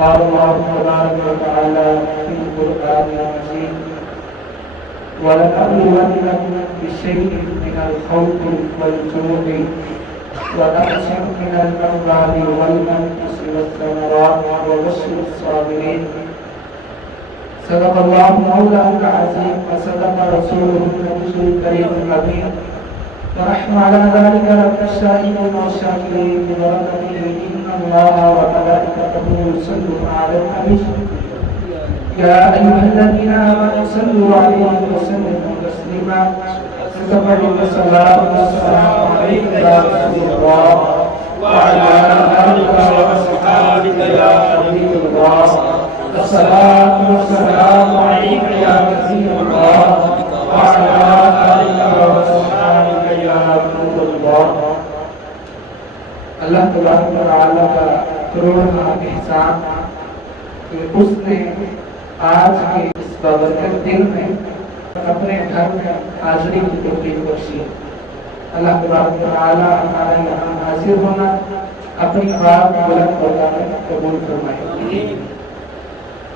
قال الله تبارك وتعالى في القرآن المجيد ولنبلونكم بشيء من الخوف والجوع ونقص من الأموال والأنفس والثمرات وبشر الصابرين. صدق الله مولانا العظيم وصدق رسوله النبي الكريم الحبيب ونحن على ذلك رب الشاهدين والشاكرين ببركته إن الله وملائكته يصلون على النبي يا أيها الذين آمنوا صلوا عليه وسلموا تسليما. الصلاة والسلام عليك يا رسول الله وعلى آلك وأصحابك يا حبيب الله. الصلاة والسلام عليك يا رسول الله وعلى آلك وأصحابك يا نور الله. اللہ تبارک و تعالیٰ کا کروڑواں احسان کہ اس نے آج کے اس بابرکت دن میں اپنے گھر میں حاضری کی توفیق بخشی. اللہ تبارک و تعالیٰ ہمارے یہاں حاضر ہونا اپنی بات بلند بتانے قبول فرمائے.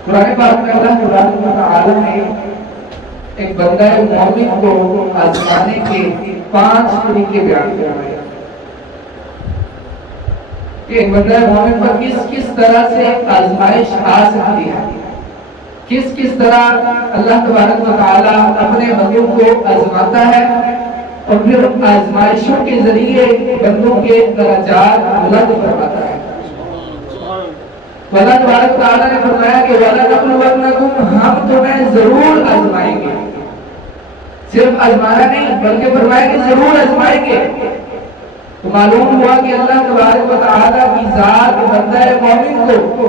قرآن پاک میں اللہ تبارک و تعالیٰ نے ایک بندہ مومن کو آزمانے کے 5 طریقے بیان فرمائے کہ ایک بندہ مومن پر کس طرح سے آزمائش آ سکتی ہے, کس طرح اللہ تبارک و تعالیٰ اپنے بندوں کو آزماتا ہے اور پھر آزمائشوں کے ذریعے بندوں کے درجات بلند فرماتا ہے. اللہ تبارک و تعالیٰ نے فرمایا کہ وَلَنَبْلُوَنَّكُمْ, ہم تمہیں ضرور آزمائیں گے. صرف آزمانا نہیں بلکہ فرمایا کہ ضرور آزمائیں گے. تو معلوم ہوا کہ اللہ تبارک و تعالیٰ کی ذات بندہ مومن کو,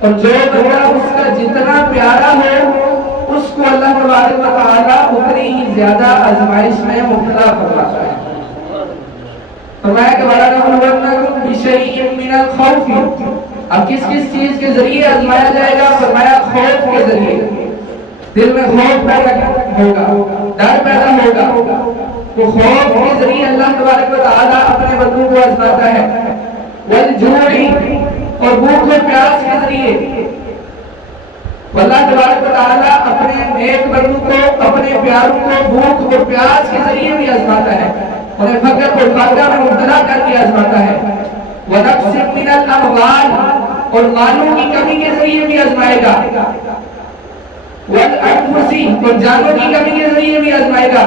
اور جو بندہ اس کا جتنا پیارا ہو اس کو اللہ تبارک و تعالیٰ اتنی ہی زیادہ آزمائش میں مبتلا فرماتا ہے. فرمایا کہ وَلَنَبْلُوَنَّكُمْ بِشَيْءٍ مِّنَ الْخَوْفِ, اب کس چیز کے ذریعے آزمایا جائے گا؟ فرمایا خوف کے ذریعے. دل میں خوف پیدا ہوگا, ڈر پیدا ہوگا, تو خوف کے ذریعے اللہ تبارک و تعالیٰ اپنے بندوں کو آزماتا ہے. والجوع, اور بھوک و پیاس کے ذریعے اللہ تبارک و تعالیٰ اپنے نیک بندوں کو, اپنے پیاروں کو بھوک و پیاس کے ذریعے بھی آزماتا ہے, انہیں فقر و فاقہ میں مبتلا کر کے آزماتا ہے. وَنَقْصٍ مِّنَ الْأَمْوَالِ, اور مالوں کی کمی کے ذریعے بھی آزمائے گا. وَالْأَنفُسِ, اور جانوں کی کمی کے ذریعے بھی آزمائے گا.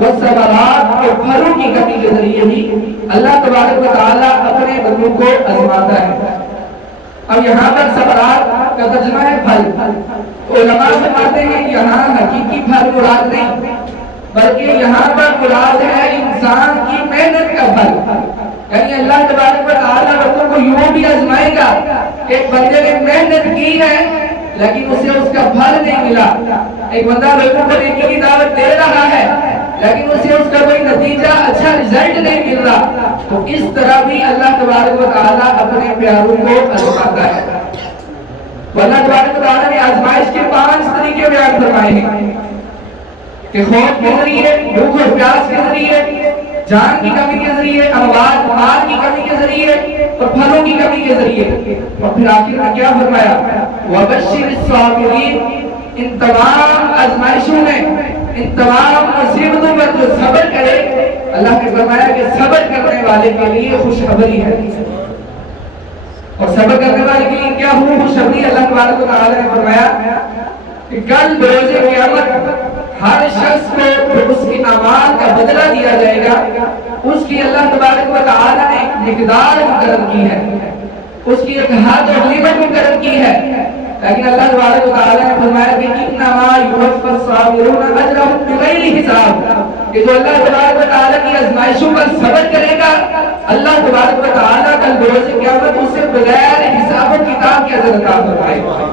وَالثَّمَرَاتِ, اور پھلوں کی کمی کے ذریعے بھی اللہ تبارک و تعالیٰ اپنے بندوں کو آزماتا ہے. اب یہاں پر ثمرات کا ترجمہ ہے پھل. علماء فرماتے ہیں یہاں حقیقی پھل مراد نہیں بلکہ یہاں پر مراد ہے انسان کی محنت کا پھل. یعنی اللہ تبارک و تعالیٰ بندوں کو یوں بھی آزمائے گا کہ ایک بندے نے محنت کی ہے لیکن اسے اس کا پھل نہیں ملا. ایک بندہ لوگوں کو نیکی کی دعوت دے رہا ہے لیکن اسے اس کا کوئی نتیجہ اچھا رزلٹ نہیں مل رہا. تو اس طرح بھی اللہ تبارک و تعالیٰ اپنے پیاروں کو آزماتا ہے. اللہ تبارک و تعالیٰ نے آزمائش کے 5 طریقے بیان فرمائے ہیں کہ خوف کے ذریعے, بھوک و پیاس کے ذریعے, جان کی کمی کے ذریعے, اموال مال کی کمی کے ذریعے, اور پھلوں کی کمی کے ذریعے. اور پھر آخر میں کیا فرمایا؟ وَبَشِّرِ الصَّابِرِينَ, ان تمام آزمائشوں میں, ان تمام مصیبتوں پر جو صبر کرے, اللہ نے فرمایا کہ صبر کرنے والے کے لیے خوشخبری ہے. اور صبر کرنے والے کے لیے کیا خوشخبری؟ اللہ تبارک و تعالیٰ نے فرمایا کہ کل بروز قیامت ہر شخص کو اس کی اعمال کا بدلہ دیا جائے گا. اس کی اللہ تبارک و تعالیٰ نے ایک مقدار مقرر کی ہے, اس کی ایک حد اور لیمٹ مقرر کی ہے. لیکن اللہ تبارک و تعالیٰ نے فرمایا کہ انما یوفی الصابرون اجرهم بغیر حساب, کہ جو اللہ تبارک و تعالیٰ کی آزمائشوں پر صبر کرے گا اللہ تبارک و تعالیٰ کل بروز قیامت اسے بغیر حساب و کتاب کی اجر عطا فرمائے گا.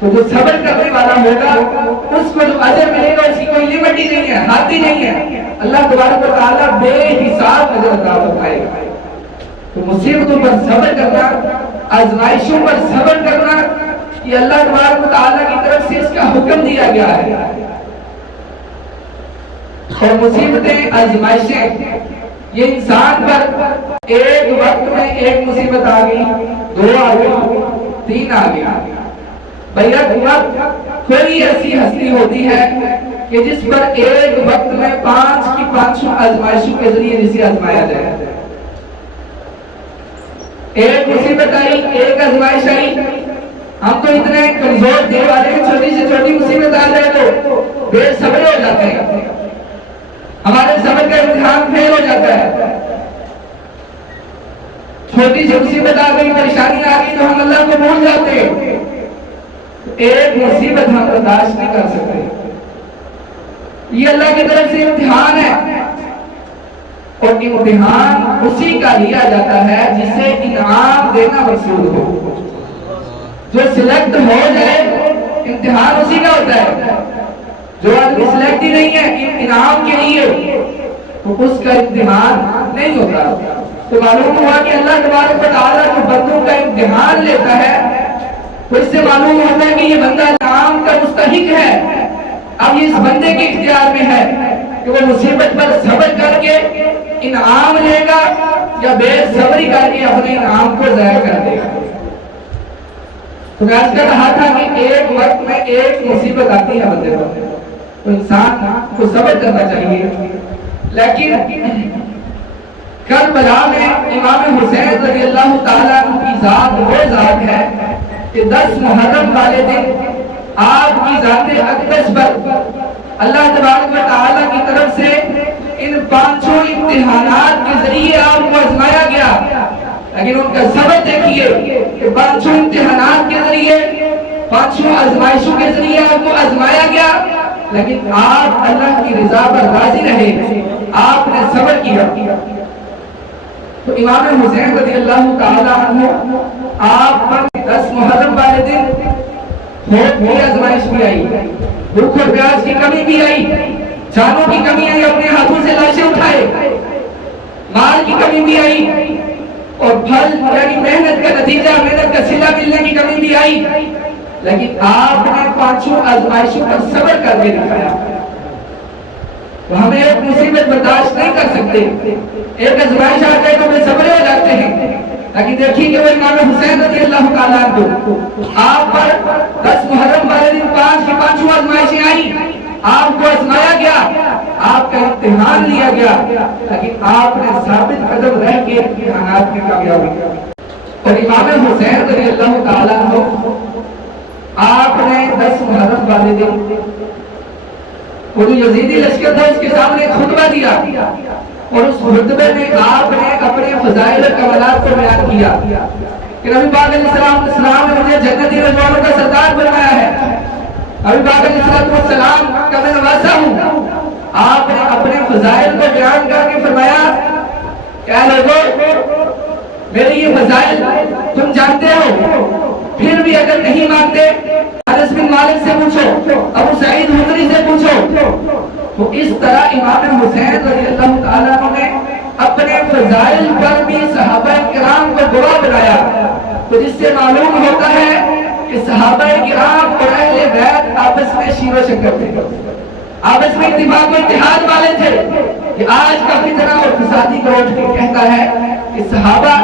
تو جو صبر کرنے والا ہوگا اس کو جو اجر ملے گا اس کی کوئی لیمٹ ہی نہیں ہے, حد ہی نہیں ہے. اللہ تبارک و تعالیٰ بے حساب اجر عطا فرمائے گا. تو مصیبتوں پر صبر کرنا, آزمائشوں پر صبر کرنا, یہ اللہ تبارک و تعالیٰ کی طرف سے اس کا حکم دیا گیا ہے. اور مصیبتیں, آزمائشیں یہ انسان پر ایک وقت میں ایک مصیبت آ گئی, 2 آ گئی, دین آ گیا. بیعت وقت کوئی ایسی ہستی ہوتی ہے کہ جس پر ایک وقت میں 5 کی 5 آزمائشوں کے ذریعے جسے آزمایا جائے. ایک مصیبت آئی، ایک آزمائش آئی، ہم تو اتنے کمزور دل والے ہیں، چھوٹی سے چھوٹی مصیبت آ جائے تو بے صبر ہو جاتے ہیں، ہمارے صبر کا امتحان فیل ہو جاتا ہے. چھوٹی سی مصیبت آ گئی، پریشانی آ گئی تو ہم اللہ کو بھول جاتے ہیں. ایک مصیبت ہم برداشت نہیں کر سکتے. یہ اللہ کی طرف سے امتحان ہے، اور امتحان اسی کا لیا جاتا ہے جسے انعام دینا مقصود ہو. جو سلیکٹ ہو جائے امتحان اسی کا ہوتا ہے. جو آدمی سلیکٹ ہی نہیں ہے انعام کے لیے تو اس کا امتحان نہیں ہوتا. تو معلوم ہوا کہ اللہ تبارک و تعالیٰ جو بندوں کا امتحان لیتا ہے تو اس سے معلوم ہوتا ہے کہ یہ بندہ انعام کا مستحق ہے. اب یہ اس بندے کے اختیار میں ہے کہ وہ مصیبت پر صبر کر کے انعام لے گا یا بے صبری کر کے اپنے انعام کو ضائع کر دے گا. تو میں آج کر رہا تھا کہ ایک وقت میں ایک مصیبت آتی ہے بندے پر تو انسان کو صبر کرنا چاہیے. لیکن کربلا میں امام حسین رضی اللہ تعالیٰ عنہ کی ذات وہ ذات ہے کہ 10 محرم والے دن آپ کی ذات اقدس پر اللہ تبارک و تعالیٰ کی طرف سے ان 5 امتحانات کے ذریعے آپ کو آزمایا گیا. لیکن ان کا صبر دیکھیے کہ 5 امتحانات کے ذریعے 5 آزمائشوں کے ذریعے آپ کو آزمایا گیا، لیکن آپ اللہ کی رضا پر راضی رہے، آپ نے صبر کیا. تو امام حسین رضی اللہ تعالیٰ عنہ آپ پر 10 محرم والے دن بہت بڑی آزمائش بھی آئی، بھوک اور پیاس کی کمی بھی آئی، جانوں کی کمی آئی، اپنے ہاتھوں سے لاشیں اٹھائے، مال کی کمی بھی آئی، اور پھل یعنی محنت کا نتیجہ، محنت کا صلہ ملنے کی کمی بھی آئی. لیکن آپ نے 5 آزمائشوں پر صبر کر کے دکھایا. تو ہمیں ایک مصیبت برداشت نہیں کر سکتے، ایک آزمائش آ جائے تو بے صبر ہو جاتے ہیں. لیکن دیکھیے کہ وہ امام حسین رضی اللہ تعالیٰ عنہ آپ پر 10 محرم والے دن 5 کی 5 آزمائشیں آئیں، آپ کو آزمایا گیا، آپ کا امتحان لیا گیا، لیکن آپ نے ثابت قدم رہ کے امتحانات میں کامیاب ہوئے. اور امام حسین رضی اللہ تعالیٰ عنہ آپ نے 10 محرم والے دن وہ جو یزیدی لشکر تھا اس کے سامنے ایک خطبہ دیا، اور اس خطبے میں آپ نے اپنے فضائل و کمالات کو بیان کیا کہ نبی پاک علیہ السلام نے مجھے جنتی رضوانوں کا سردار بنایا ہے، نبی پاک علیہ السلام کا میں نواسا ہوں. آپ نے اپنے فضائل کو بیان کر کے فرمایا کیا لوگو میرے یہ فضائل تم جانتے ہو، پھر بھی اگر نہیں مانتے انس بن مالک سے پوچھو، ابو سعید خدری سے پوچھو. تو اس طرح امام حسین رضی اللہ تعالیٰ عنہ نے اپنے فضائل پر بھی صحابہ کرام کو گواہ بنایا. تو جس سے معلوم ہوتا ہے کہ صحابہ کرام اور اہل بیت آپس میں شیر و شکر تھے، آپس میں اتفاق و اتحاد والے تھے. کہ آج کا فتنہ اور فسادی گروہ کہتا ہے کہ صحابہ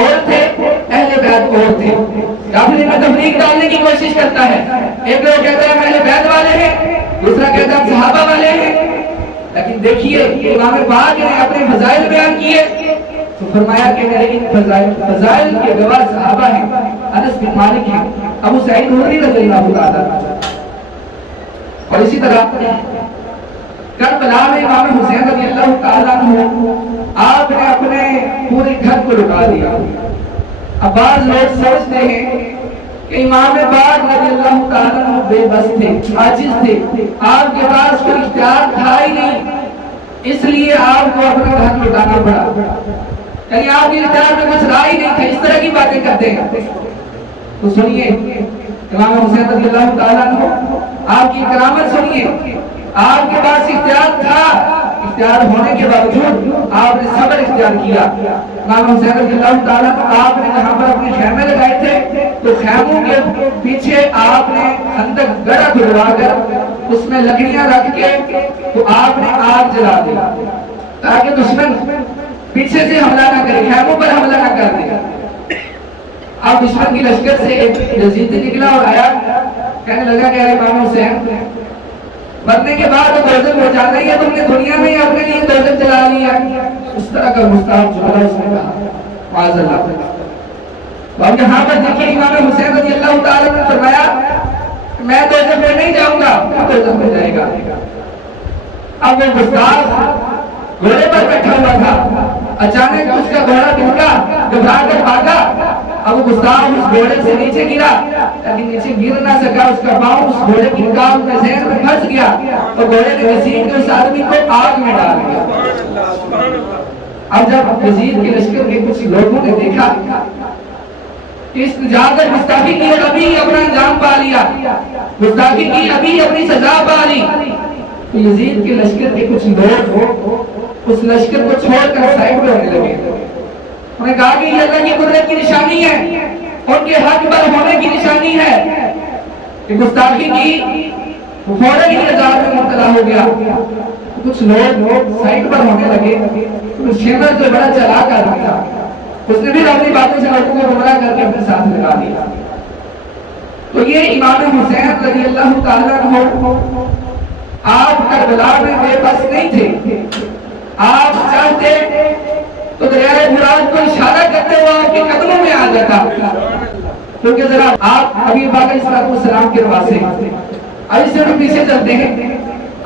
اور تھے، اہل بیت اور تھے. کافر میں تفریق ڈالنے کی کوشش کرتا ہے، ایک لوگ کہتا ہے اہل بیت والے ہیں، دوسرا کہتا ہے صحابہ والے ہیں. لیکن دیکھیے امام پاک نے اپنے فضائل بیان کیے تو فرمایا کہ میرے ان فضائل کے گواہ صحابہ ہیں، انس بن مالک ہیں، ابو سعید خدری رضی اللہ تعالیٰ. اور اسی طرح کربلا میں امام حسین رضی اللہ تعالیٰ عنہ آپ نے اپنے پورے گھر کو لٹا دیا. اب بعض لوگ سمجھتے ہیں کہ امام پاک رضی اللہ تعالیٰ عنہ بے بس تھے، عاجز تھے، آپ کے پاس کوئی اختیار تھا ہی نہیں، اس لیے آپ کو اپنا گھر لٹانا پڑا، یعنی آپ کے اختیار میں کچھ رہا ہی نہیں تھا. اس طرح کی باتیں کرتے ہیں. تو سنیے امام حسین رضی اللہ تعالیٰ عنہ آپ کی کرامت سنیے. آپ کے پاس اختیار تھا، اختیار ہونے کے باوجود آپ نے صبر اختیار کیا. امام حسین رضی اللہ تعالیٰ آپ نے جہاں پر اپنے خیمے لگائے تھے تو خیموں کے پیچھے آپ نے خندق گڑھا کھدوا کر اس میں لکڑیاں رکھ کے تو آپ نے آگ جلا دی تاکہ دشمن پیچھے سے حملہ نہ کرے، خیموں پر حملہ نہ کر دے. اب دشمن کی لشکر سے ایک یزیدی نکلا اور آیا، کہنے لگا کہ امام حسین مرنے کے بعد دوزخ ہو جانا ہے، تم نے دنیا میں اپنے لیے دوزخ جلا لیا۔ اس طرح کا مستحب جملہ اس نے کہا، معاذ اللہ۔ اور یہاں پر دیکھیے امام حسین رضی اللہ تعالیٰ نے فرمایا میں دوزخ میں نہیں جاؤں گا، وہ دوزخ میں جائے گا۔ اب وہ گستاخ گھوڑے پر بیٹھا ہوا تھا، اچانک اس کا گھوڑا ٹوٹا، گھبرا کر بھاگا۔ اب وہ گستاخ اس گھوڑے سے نیچے گرا، لیکن نیچے گر نہ سکا، اس کا پاؤں اس گھوڑے کی رکاب میں زہر میں پھنس گیا اور گھوڑے نے یزید کے اس آدمی کو آگ میں ڈال دیا۔ اب جب یزید کے لشکر کے کچھ لوگوں نے دیکھا کہ اس نے جا کر گستاخی کی اور ابھی اپنا انجام پا لیا، گستاخی کی ابھی اپنی سزا پا لی، تو یزید کے لشکر کے کچھ لوگ اس لشکر کو چھوڑ کر سائڈ پہ ہونے لگے۔ انہوں نے کہا کہ یہ اللہ کی قدرت کی نشانی ہے، ان کے حق پر ہونے کی نشانی ہے کہ گستاخی کی، فوراً ہی عذاب میں مبتلا ہو گیا۔ کچھ لوگ سائڈ پر ہونے لگے۔ شیمر جو بڑا چلاک آدمی تھا، اس نے بھی اپنی باتوں سے لوگوں کو گمراہ کر کے اپنے ساتھ لگا دیا۔ تو یہ امام حسین رضی اللہ تعالیٰ عنہ آپ کربلا میں بے بس نہیں تھے، آپ چاہتے تو دریائے فرات کو اشارہ کرتے ہوئے آپ کے قدموں میں آ جاتا، کیونکہ ذرا آپ ابھی پاک علیہ السلام کے رواسے ابھی سے بھی پیچھے چلتے ہیں،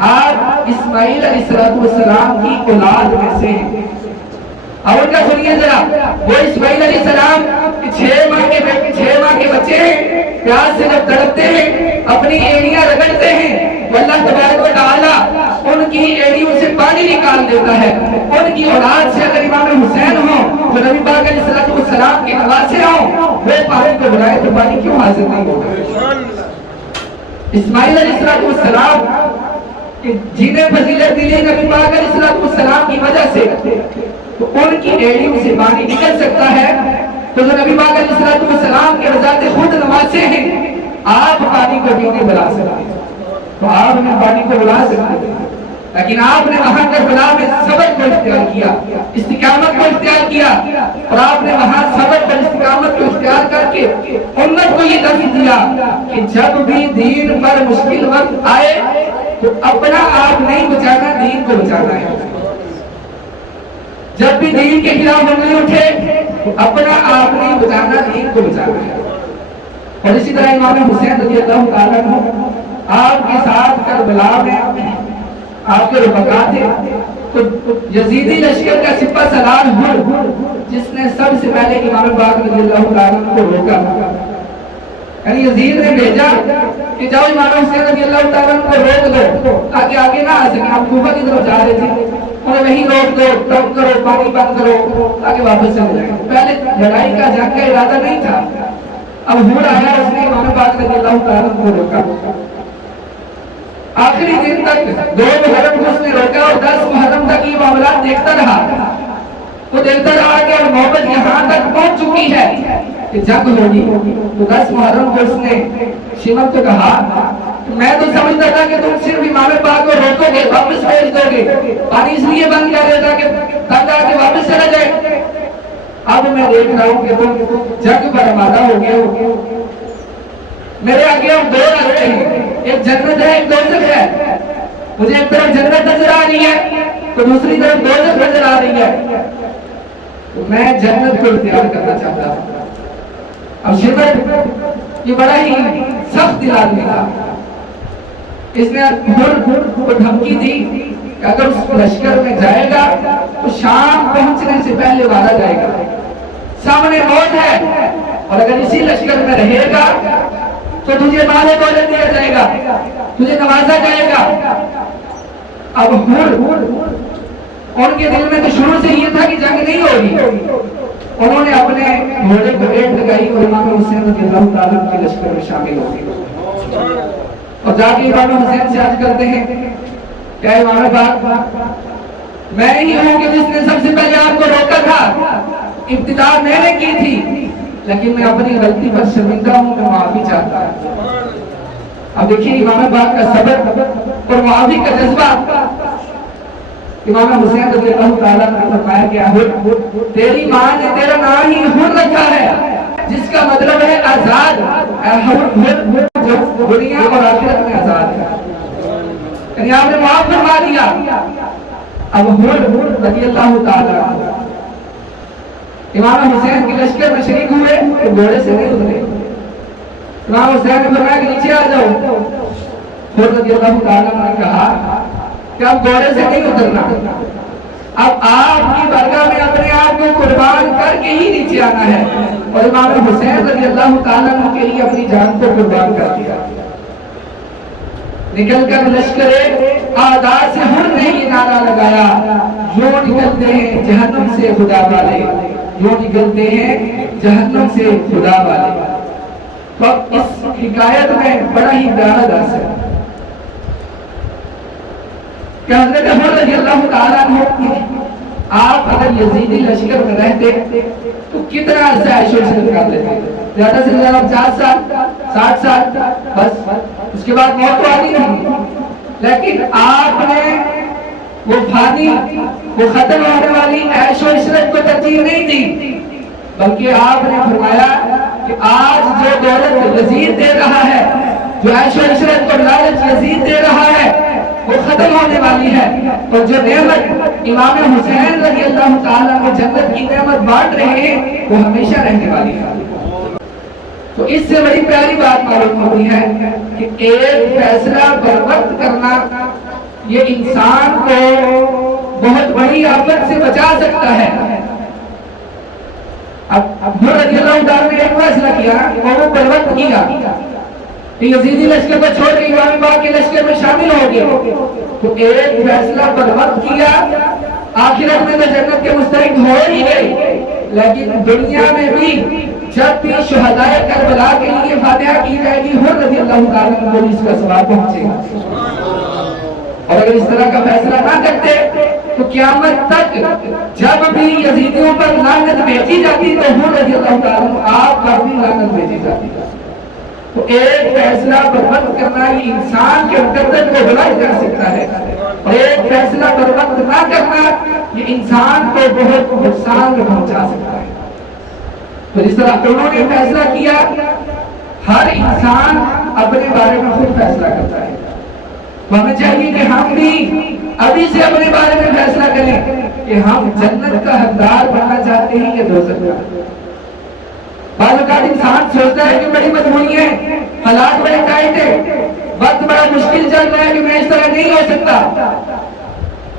آپ اسماعیل علیہ السلام کی اولاد میں سے ہیں۔ اور ان کا سنیے ذرا، وہ اسماعیل علیہ السلام 6 ماہ کے بچے ہیں، پیاس سے جب تڑپتے ہیں اپنی ایڑیاں رگڑتے ہیں، اللہ تبارک و تعالیٰ ان کی ایڑیوں سے پانی نکال دیتا ہے۔ ان کی اولاد سے اگر امام حسین ہوں تو نبی پاک علیہ السلام کے نواسے ہوں، وہ پانی کو بلائے تو پانی کیوں حاصل نہیں ہوگا؟ اسماعیل علیہ السلام جنہیں فضیلت ملی نبی پاک علیہ السلام کی وجہ سے، تو ان کی ایڑیوں سے پانی نکل سکتا ہے، تو جو نبی پاک علیہ السلام کے بذات خود نواسے ہیں، آپ پانی کو پینے بلا سکتے ہیں، تو آپ نے پانی کو بلا سکتے ہیں، لیکن آپ نے وہاں کربلا میں صبر کو اختیار کیا، استقامت کو اختیار کیا، اور آپ نے وہاں صبر پر استقامت کو اختیار کر کے امت کو یہ درس دیا کہ جب بھی دین پر مشکل وقت آئے تو اپنا آپ نہیں بچانا، دین کو بچانا ہے۔ جب بھی دین کے خلاف انگلی اٹھے تو اپنا آپ نہیں بچانا، دین کو بچانا ہے۔ اور اسی طرح امام حسین رضی اللہ تعالیٰ عنہ آپ کے ساتھ کربلا میں آپ کے رفقا تھے، تو یزیدی لشکر کا سپہ سالار ہر جس نے سب سے پہلے امام پاک رضی اللہ تعالیٰ عنہ کو روکا، یعنی یزید نے بھیجا کہ جاؤ امام حسین رضی اللہ تعالیٰ عنہ کو روک دو تاکہ آگے نہ آ سکیں، آپ کوفہ کی طرف جا رہے تھے، انہیں وہیں روک دو، ٹپ کرو، پانی بند کرو تاکہ واپس چلے جائیں۔ پہلے لڑائی کا جنگ کا ارادہ نہیں تھا، اب ہور آیا، اس نے امام پاک رضی اللہ تعالیٰ عنہ کو روکا۔ آخری دن تک 2 محرم کو اس نے روکا اور 10 محرم تک یہ معاملات دیکھتا رہا، وہ دیکھتا رہا کہ محبت یہاں تک پہنچ چکی ہے کہ جنگ ہوگی۔ تو 10 محرم کو اس نے شیمر کو کہا میں تو سمجھتا تھا کہ تم صرف امام پاک کو روکو گے، واپس بھیج دو گے، پانی اس لیے بند کر دیتا کہ تنگ آ کے واپس چلا جائے، اب میں دیکھ رہا ہوں کہ تم جنگ پر آمادہ ہو گئے ہو۔ میرے آگے اب 2 راستے ہیں، ایک جنت ہے، ایک دوزخ ہے، مجھے ایک طرف جنت نظر آ رہی ہے تو دوسری طرف دوزخ نظر آ رہی ہے، تو میں جنت کو اختیار کرنا چاہتا ہوں۔ اب شیمر یہ بڑا ہی سخت دل آدمی تھا، اس نے کو دھمکی دی کہ اگر اس لشکر میں جائے گا تو شام پہنچنے سے پہلے مارا جائے گا، سامنے موت ہے، اور اگر اسی لشکر میں رہے گا تو تجھے مال دولت دیا جائے گا، تجھے نوازا جائے گا۔ اب ان کے دل میں تو شروع سے یہ تھا کہ جنگ نہیں ہوگی، انہوں نے اپنے گھوڑے کو ریٹ لگائی اور امام حسین رضی اللہ تعالیٰ کے لشکر میں شامل ہو گئے، اور جا کے امام حسین سے عرض کرتے ہیں کہ امام پاک میں ہی ہوں کہ جس نے سب سے پہلے آپ کو روکا تھا، ابتدا میں نے کی تھی، لیکن میں اپنی غلطی پر شرمندہ ہوں، میں معافی چاہتا ہوں۔ اب دیکھیے امام پاک کا صبر اور معافی کا جذبہ۔ امام حسین رضی اللہ تعالیٰ نے فرمایا کہ تیری ماں نے تیرا نام ہی حر رکھا ہے، جس کا مطلب ہے آزاد، دنیا اور آخرت میں آزاد ہے، یعنی آپ نے معاف فرما دیا۔ اب رضی اللہ تعالیٰ امام حسین کے لشکر میں شریک ہوئے تو گھوڑے سے نہیں اترے۔ امام حسین نے فرمایا کہ نیچے آ جاؤ۔ رضی اللہ تعالیٰ نے کہا کہ اب گھوڑے سے نہیں اترنا، اب آپ کی بارگاہ میں اپنے آپ کو قربان کر کے ہی نیچے آنا ہے، اور امام حسین رضی اللہ تعالیٰ کے لیے اپنی جان کو قربان کر دیا۔ نکل کر لشکر آداد سے ہر نے یہ نعرہ لگایا، یوں نکلتے ہیں جہنم سے خدا والے، یوں نکلتے ہیں جہنم سے خدا والے۔ تو اس حکایت میں بڑا ہی پیارا درس ہے کہ حضرت عمر رضی اللہ تعالیٰ عنہ آپ اگر یزیدی لشکر میں رہتے تو کتنا عرصہ عیش و عشرت کر لیتے، زیادہ سے زیادہ 50 سال 60 سال، بس اس کے بعد موت تو آتی نہیں۔ لیکن آپ نے وہ فانی، وہ ختم ہونے والی عیش و عشرت کو ترجیح نہیں دی، بلکہ آپ نے فرمایا کہ آج جو دولت یزید دے رہا ہے، جو عیش و عشرت کو لالچ یزید دے رہا ہے، وہ ختم ہونے والی ہے، اور جو نعمت امام حسین رضی اللہ تعالیٰ کو جنت کی نعمت بانٹ رہے ہیں وہ ہمیشہ رہنے والی ہے۔ تو اس سے بڑی پیاری بات معلوم ہوتی ہے کہ ایک فیصلہ بر وقت کرنا یہ انسان کو بہت بڑی آفت سے بچا سکتا ہے۔ اب رضی اللہ تعالیٰ نے ایک فیصلہ کیا اور وہ بر وقت کیا کہ یزیدی لشکر کو چھوڑ کے امام باغ کے لشکر میں شامل ہو گئے، تو ایک فیصلہ بر وقت کیا، آخرت میں تو جنت کے مستحق ہو ہی گئے، لیکن دنیا میں بھی جب بھی شہدائے کربلا کے لیے فاتحہ کی جائے گی حر رضی اللہ تعالیٰ کو اس کا ثواب پہنچے گا۔ اور اگر اس طرح کا فیصلہ نہ کرتے تو قیامت تک جب بھی یزیدیوں پر لعنت بھیجی جاتی تو حر رضی اللہ تعالیٰ آپ پر بھی لعنت بھیجی جاتی۔ تو ایک فیصلہ پر وقت کرنا یہ انسان کے مقدر کو بلند کر سکتا ہے، اور ایک فیصلہ پر وقت نہ کرنا یہ انسان کو بہت نقصان پہنچا سکتا ہے۔ تو جس طرح انہوں نے فیصلہ کیا، ہر انسان اپنے بارے میں خود فیصلہ کرتا ہے، تو ہمیں چاہیے کہ ہم بھی ابھی سے اپنے بارے میں فیصلہ کریں کہ ہم جنت کا حقدار بننا چاہتے ہیں یا دوزخ کا۔ بعض اوقات انسان سوچتا ہے کہ بڑی مجبوری ہے، حالات بڑے ٹائٹ ہیں، وقت بڑا مشکل چل رہا ہے کہ میں اس طرح نہیں ہو سکتا۔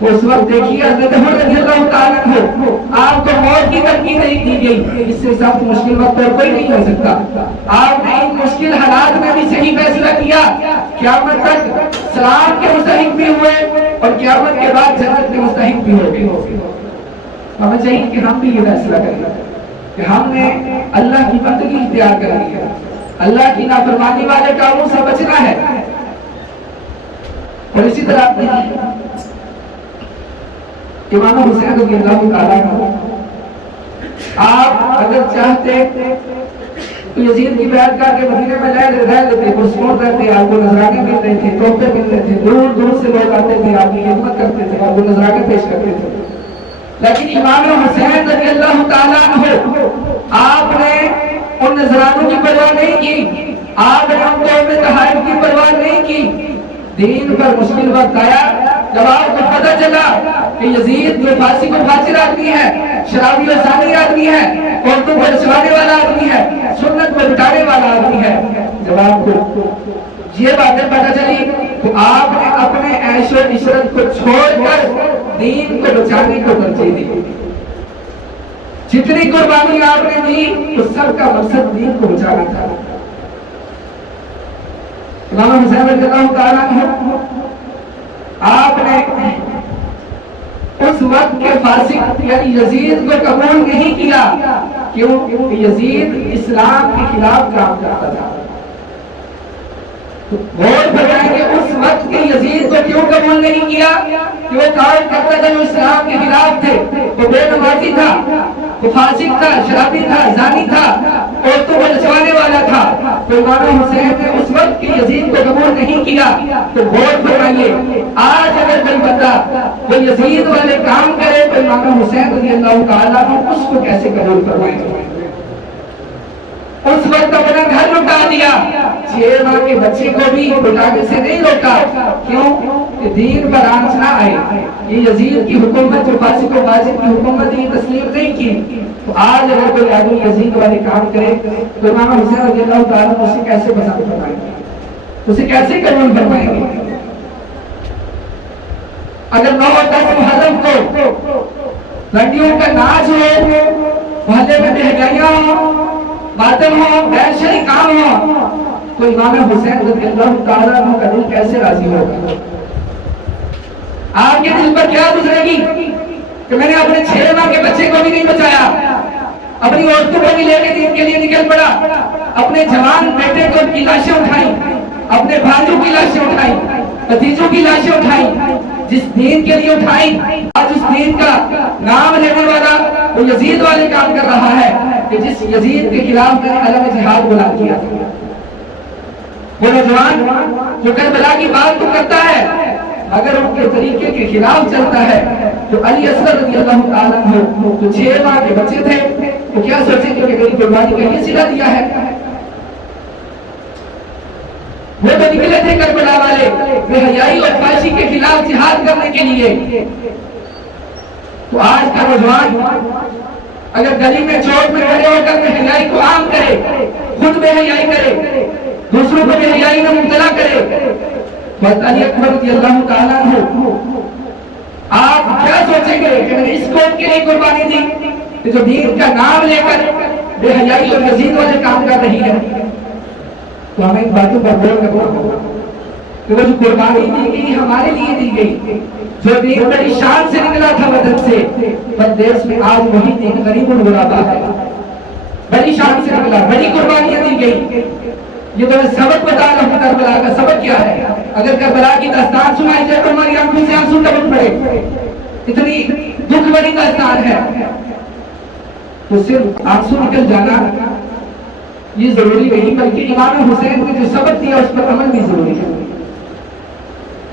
اس وقت دیکھیے حضرت عمر رضی اللہ تعالیٰ عنہ آپ کو موت کی تلقین نہیں دی گئی، اس سے سخت مشکل وقت اور کوئی نہیں ہو سکتا۔ آپ نے ان مشکل حالات میں بھی صحیح فیصلہ کیا، قیامت تک سلام کے مستحق بھی ہوئے اور قیامت کے بعد جنت کے مستحق بھی ہو گئے۔ ہمیں چاہیے کہ ہم بھی یہ فیصلہ کریں کہ ہم نے اللہ کی بندگی اختیار کرنی ہے، اللہ کی نافرمانی والے کاموں سے بچنا ہے۔ اور اسی طرح امام حسین رضی اللہ تعالیٰ عنہ آپ اگر چاہتے تو یزید کی بیعت کر کے مدینے میں رہ لیتے، پرسکون رہتے، آپ کو نذرانے ملتے تھے، تحفے ملتے تھے، دور دور سے لوگ آتے تھے، آپ کی خدمت کرتے تھے، آپ کو نذرانے پیش کرتے تھے۔ لیکن امام حسین رضی اللہ تعالیٰ عنہ آپ نے ان نذرانوں کی پرواہ نہیں کی، آپ نے ان کو اپنے تحائف کی پرواہ نہیں کی۔ دین پر مشکل وقت آیا، جب آپ کو پتہ چلا کہ یزید جو پھانسی کو پھانسی آدمی ہے، شرابی و زانی آدمی ہے، عورتوں کو رسوانے والا آدمی ہے، سنت کو لٹانے والا آدمی ہے، جب آپ کو یہ باتیں پتہ چلی تو آپ نے اپنے عیش و عشرت کو چھوڑ کر دین کو بچانے کو ترجیح دی۔ جتنی قربانی آپ نے دی تو سب کا مقصد دین کو بچانا تھا۔ امام حسین رضی اللہ تعالیٰ عنہ آپ نے اس وقت کے فاسق یعنی یزید کو قبول نہیں کیا، کیوں؟ یزید اسلام کے خلاف کام کرتا تھا۔ غور فرمائیں کہ اس وقت کے یزید کو کیوں قبول نہیں کیا کہ وہ کام کرتا تھا جو اسلام کے خلاف تھے، وہ بے نمازی تھا، وہ فاسق تھا، شرابی تھا، زانی تھا، عورتوں کو نچوانے والا تھا۔ تو امام حسین نے اس وقت کے یزید کو قبول نہیں کیا۔ تو غور فرمائیے آج اگر کوئی بندہ وہ یزید والے کام کرے تو امام حسین رضی اللہ تعالیٰ عنہ اس کو کیسے قبول فرمائیں گے؟ اس وقت اپنا گھر لٹا دیا، 6 ماہ کے بچے کو بھی لٹانے سے نہیں روکا، کیوں کہ دین پر آنچ نہ آئے۔ یہ یزید کی حکومت جو فاسق و فاجر کی حکومت یہ تسلیم نہیں کی، تو آج اگر کوئی آدمی یزید والے کام کرے تو امام حسین رضی اللہ تعالیٰ اسے کیسے پسند فرمائیں گے، اسے کیسے قبول فرمائیں گے؟ اگر 9 اور 10 محرم کو لڑکیوں کا ناچ ہو، محلے میں بہگائیاں ہوں، ماتم ہو، غیر شرعی کام ہو، تو امام حسین رضی اللہ تعالیٰ عنہ کا دل کیسے راضی ہوگا؟ آپ کے دل پر کیا گزرے گی کہ میں نے اپنے 6 ماہ کے بچے کو بھی نہیں بچایا، اپنی عورتوں کو بھی لے کے دین کے لیے نکل پڑا، اپنے جوان بیٹے کو کی لاشیں اٹھائیں، اپنے بھائیوں کی لاشیں اٹھائیں، بھتیجوں کی لاشیں اٹھائیں، جس دین کے لیے اٹھائیں، آج اس دین کا نام لینے والا وہ یزید والے کام کر رہا ہے کہ جس یزید کے خلاف میں علم جہاد بلند کیا۔ وہ نوجوان جو کربلا کی بات تو کرتا ہے اگر ان کے طریقے کے خلاف چلتا ہے، تو علی اصغر رضی اللہ تعالیٰ عنہ جو 6 ماہ کے بچے تھے وہ کیا سوچیں گے کہ میری قربانی کا یہ صلہ دیا ہے؟ وہ تو نکلے تھے کربلا والے بے حیائی اور فحاشی کے خلاف جہاد کرنے کے لیے، تو آج کا نوجوان اگر گلی میں چوک میں کھڑے ہو کر بے حیائی کو عام کرے، خود بے حیائی کرے، دوسروں کو بے حیائی میں مبتلا کرے، حضرت علی اکبر رضی اللہ تعالیٰ عنہ آپ کیا سوچیں گے کہ میں نے اس قوم کے لیے قربانی دی کہ جو دین کا نام لے کر بے حیائی اور یزید والے کام کر رہی ہے؟ تو ہمیں ان باتوں پر غور کرنا ہوگا کہ وہ جو قربانی دی گئی ہمارے لیے دی گئی، جو دین بڑی شان سے نکلا تھا وطن سے، پر دیش میں آج وہی دین غریب الغربا ہے، بڑی شان سے نکلا، بڑی قربانیاں دی گئی۔ یہ تو سبق بتا رہا ہوں، کربلا کا سبق کیا ہے؟ اگر کربلا کی داستان سنائی جائے تو ہماری آنکھوں سے آنسو ٹپک پڑے، اتنی دکھ بھری داستان ہے، تو صرف آنسو نکل جانا یہ ضروری نہیں، بلکہ امام حسین نے جو سبق دیا اس پر عمل بھی ضروری ہے۔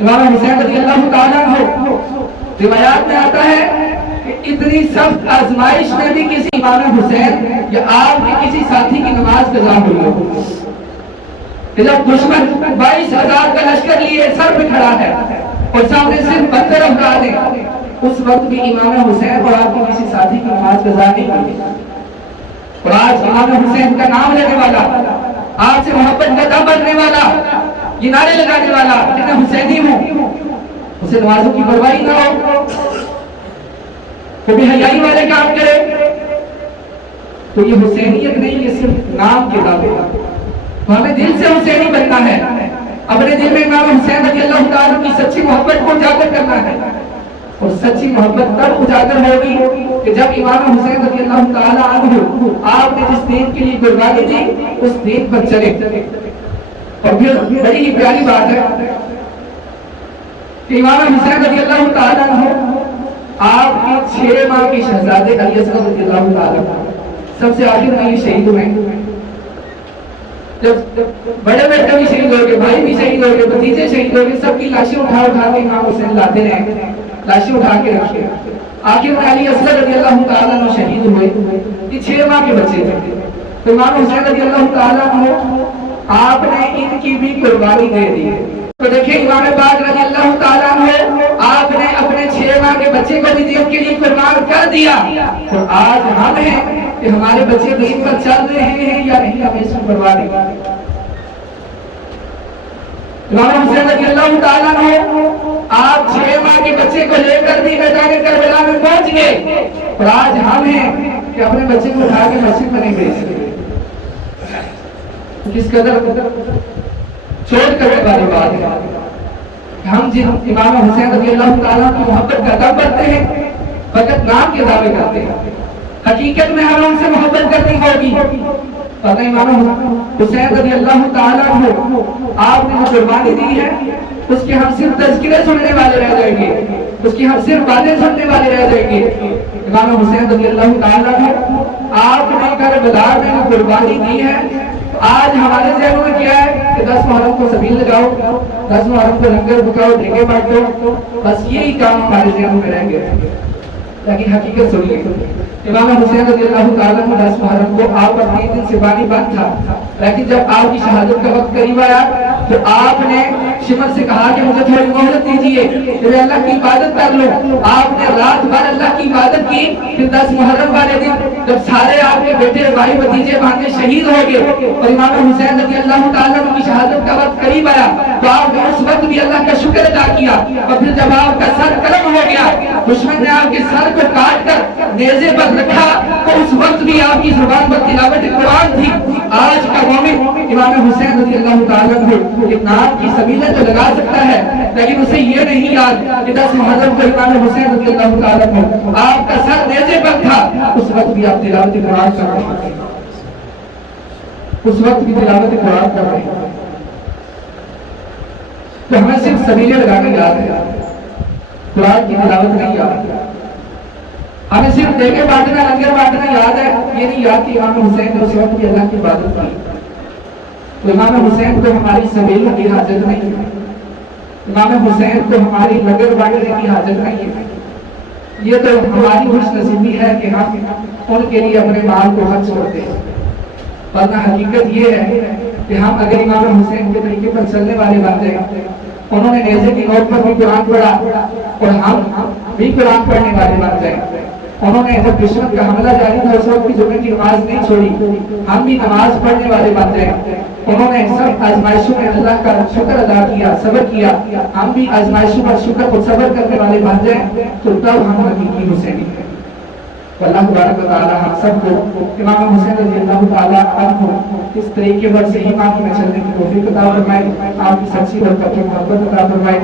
امام حسین رضی اللہ تعالیٰ عنہ روایات میں آتا ہے کہ اتنی سخت آزمائش میں بھی کسی امام حسین یا آپ کے کسی ساتھی کی نماز قضا ہوئی ہو، جب دشمن 22,000 کا لشکر لیے سر پہ کھڑا ہے اور سامنے صرف 72 افراد ہیں، اس وقت بھی امام حسین اور آپ کے کسی ساتھی کی نماز قضا نہیں ہوئی۔ اور آج امام حسین کا نام لینے والا، آپ سے محبت کا دم بھرنے والا، یہ نعرے لگانے والا کہ میں حسینی ہوں، اسے نمازوں کی پرواہی نہ ہو، وہ بے حیائی والے کام کرے، تو یہ حسینیت نہیں، یہ صرف نام کے دعوے ہیں۔ تو ہمیں دل سے حسینی بننا ہے، اپنے دل میں امام حسین رضی اللہ تعالیٰ کی سچی محبت کو اجاگر کرنا ہے، اور سچی محبت تب اجاگر ہوگی کہ جب امام حسین رضی اللہ تعالیٰ عنہ آپ نے جس دین کے لیے قربانی دی اس دین پر چلے۔ اور پھر بڑی ہی پیاری بات ہے کہ امام حسین رضی اللہ تعالیٰ عنہ آپ کے 6 ماہ کے شہزادے علی اصغر رضی اللہ تعالیٰ سب سے آخر میں شہید ہوئے، جب بڑے بیٹے بھی شہید ہو گئے، بھائی بھی شہید ہو گئے، بھتیجے شہید ہو گئے، سب کی لاشیں اٹھا کے امام حسین لاتے رہے، لاشیں اٹھا کے رکھے، آخر میں علی اصغر رضی اللہ تعالیٰ عنہ شہید ہوئے۔ یہ 6 ماہ کے بچے تھے، تو امام حسین رضی اللہ تعالیٰ عنہ آپ نے ان کی بھی قربانی دے دی۔ تو دیکھیں امام پاک رضی اللہ تعالیٰ عنہ آپ نے اپنے 6 ماہ کے بچے کو بھی دین کے لیے قربان کر دیا، تو آج ہم ہیں کہ ہمارے بچے دین پر چل رہے ہیں یا نہیں، ہمیں اس کی پرواہ نہیں۔ امام حسین رضی اللہ تعالیٰ عنہ آپ 6 ماہ کے بچے کو لے کر بھی میدان کربلا میں پہنچ گئے، اور آج ہم ہیں کہ اپنے بچے کو اٹھا کے مسجد میں نہیں بھیج سکتے۔ کس قدر چھوٹ کرنے والی بات ہے۔ ہم جن امام حسین رضی اللہ تعالیٰ کی محبت کا دم بھرتے ہیں، فقط نام کے دعوے کرتے ہیں، حقیقت میں ہمیں ان سے محبت کرنی ہوگی۔ پتہ امام حسین رضی اللہ تعالیٰ عنہ آپ نے جو قربانی دی ہے اس کے ہم صرف تذکرے سننے والے رہ جائیں گے، اس کی ہم صرف باتیں سننے والے رہ جائیں گے۔ امام حسین رضی اللہ تعالیٰ عنہ آپ نے کربلا میں جو قربانی دی ہے، آج ہمارے ذہنوں میں کیا ہے کہ 10 محرم کو سبیل لگاؤ، 10 محرم کو لنگر بکاؤ، دیگے بانٹو، بس یہی کام ہمارے ذہنوں میں رہ گئے۔ لیکن حقیقت سنیے، امام حسین رضی اللہ تعالیٰ عنہ 10 محرم کو آپ کا 3 دن سے بانی بند تھا، لیکن جب آپ کی شہادت کا وقت قریب آیا تو آپ نے شمر سے کہا کہ مجھے تھوڑی مہلت دیجیے کہ میں اللہ کی عبادت کر لوں۔ آپ نے رات بھر اللہ کی عبادت کی، پھر 10 محرم والے دن جب سارے آپ کے بیٹے بھائی بھتیجے بھانجے شہید ہو گئے اور امام حسین رضی اللہ تعالیٰ عنہ کی شہادت کا وقت قریب آیا تو آپ نے اس وقت بھی اللہ کا شکر ادا کیا، اور پھر جب آپ کا سر قلم ہو گیا، دشمن نے آپ کے سر کو کاٹ کر نیزے پر رکھا، تو اس وقت بھی آپ کی زبان پر تلاوت قرآن تھی۔ آج کا مومن امام حسین رضی اللہ تعالیٰ عنہ ایک نام کی سبیلیں تو لگا سکتا ہے، لیکن اسے یہ نہیں یاد کہ 10 محرم کو امام حسین رضی اللہ تعالیٰ عنہ آپ کا سر نیزے پر تھا، اس وقت بھی آپ تلاوت قرآن کر رہے ہیں، اس وقت بھی تلاوت قرآن کر رہے ہیں۔ تو ہمیں صرف سبیلیں لگانے یاد ہے، قرآن کی تلاوت نہیں یاد ہے۔ ہمیں صرف دیکھے بانٹنا لنگر بانٹنا یاد ہے، یہ نہیں یاد کہ امام حسین نے اس وقت بھی اللہ کی عبادت کی۔ تو امام حسین کو ہماری سبیلوں کی حاجت نہیں ہے، امام حسین کو ہماری لنگر بانٹنے کی حاجت نہیں ہے۔ یہ تو ہماری خوش نصیبی ہے کہ ہم ان کے لیے اپنے مال کو خرچ کرتے ہیں، ورنہ حقیقت یہ ہے کہ ہم اگر امام حسین کے طریقے پر چلنے والے بن جائیں، انہوں نے نیزے کی نوک پر بھی قرآن پڑھا اور ہم بھی قرآن پڑھنے والے بن جائیں، انہوں نے جب دشمن کا حملہ جاری تھا اس وقت بھی جمعے کی نماز نہیں چھوڑی، ہم بھی نماز پڑھنے والے بن جائیں، انہوں نے سب آزمائشوں میں اللہ کا شکر ادا کیا، صبر کیا، ہم بھی آزمائشوں پر شکر اور صبر کرنے والے بن جائیں، تو تب ہم حقیقی حسینی ہیں۔ اللہ تبارک و تعالی ہم سب کو امام حسین رضی اللہ تعالی عنہ اس طریقے پر صحیح معنوں میں چلنے کی توفیق عطا فرمائے، آپ کی سچی اور پکی محبت عطا فرمائے۔